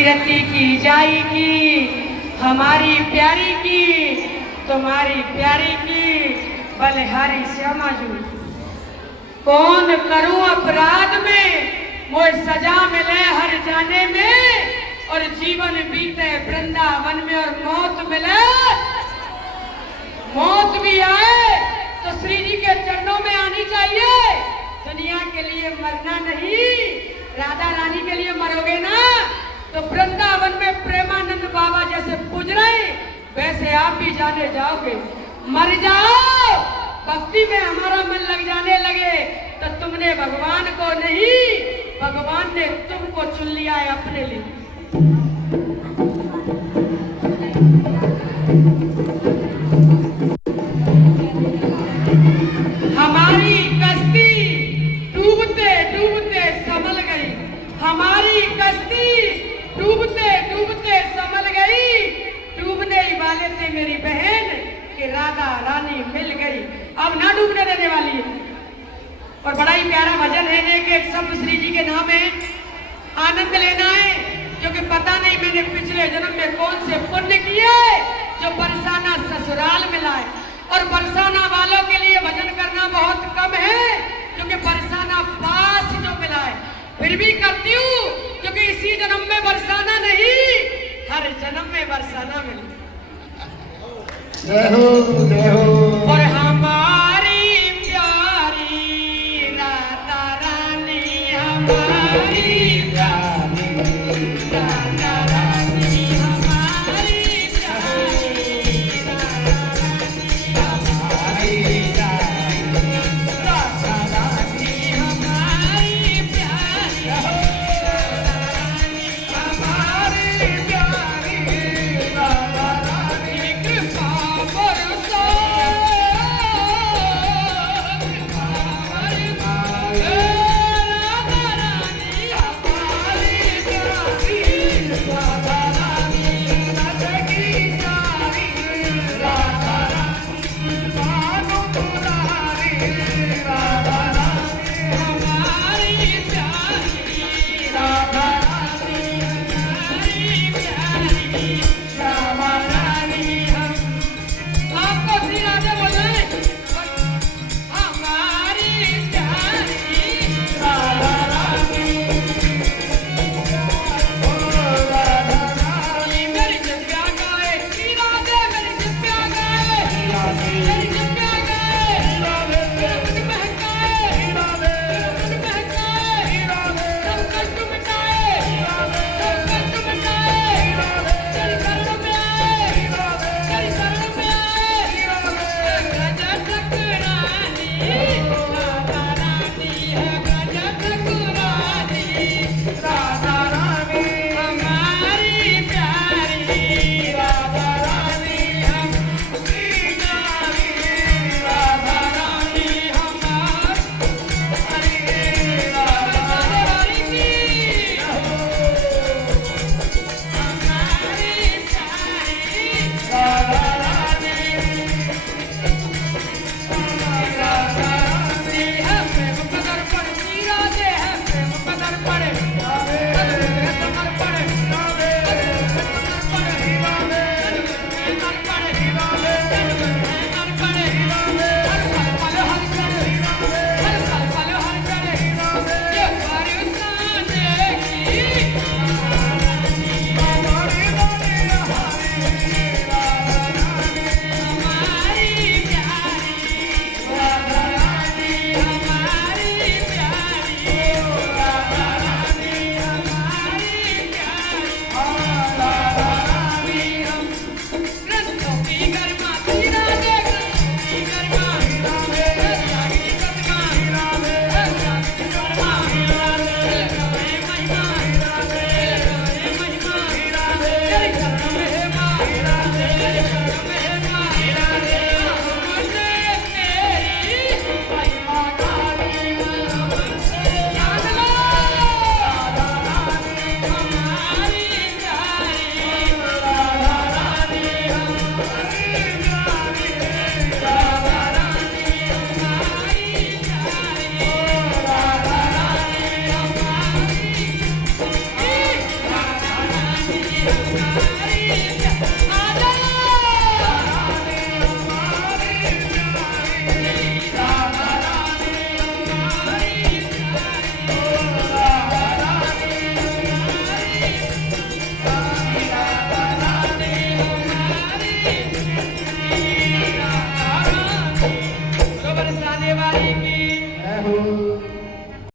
कीरति की जाएगी हमारी प्यारी की, तुम्हारी प्यारी की बलिहारी श्यामा जू। कौन करूं अपराध में मोए सजा मिले हर जाने में, और जीवन बीते वृंदावन में और मौत मिले, मौत भी आए तो श्री जी के चरणों में आनी चाहिए। दुनिया के लिए मरना नहीं, राधा रानी के लिए मरोगे ना तो वृंदावन में प्रेमानंद बाबा जैसे पूज रहे वैसे आप भी जाने जाओगे। मर जाओ, भक्ति में हमारा मन लग जाने लगे तो तुमने भगवान को नहीं, भगवान ने तुमको चुन लिया है अपने लिए। हमारी कश्ती डूबते डूबते संभल गई, हमारी कश्ती डूबते डूबते संभल गई। डूबने ही वाले थे मेरी बहन कि राधा रानी मिल गई, अब ना डूबने देने वाली है। और बड़ा ही प्यारा भजन है कि एक शब्द श्री जी के नाम है, आनंद लेना है, क्योंकि पता नहीं मैंने पिछले जन्म में कौन से पुण्य किए जो बरसाना ससुराल मिला है। और बरसाना वालों के लिए भजन करना बहुत कम है, क्योंकि बरसाना पास जो मिला है, फिर भी करती हूँ क्योंकि इसी जन्म में बरसाना नहीं, हर जन्म में बरसाना मिले। जय हो जय हो। और हमारी प्यारी राधा रानी, हमारी प्यारी राधा रानी, हमारी प्यारी राधा रानी, हमारी प्यारी हमारी प्यारी राधा रानी, कृपा बरसो, कृपा बरसो, राधा रानी, हमारी प्यारी राधा रानी, राधा की प्यारी राधा रानी, मानो मुरारी राधा रानी, हमारी प्यारी राधा रानी, हमारी प्यारी श्यामा रानी। हम आपको श्री राधे बोले, हमारी प्यारी राधा रानी, ओ राधा रानी, मेरी जिप्या गाए श्री राधे, मेरी जिप्या गाए मेरी जिप्या गाए, मेरा मन महकाए, मेरा मन महकाए, सब कष्ट मिटाए, सब कष्ट मिटाए, तेरी शरण में आए, तेरी शरण में आए। गजब ठकुरानी राधा रानी है, गजब ठकुरानी राधा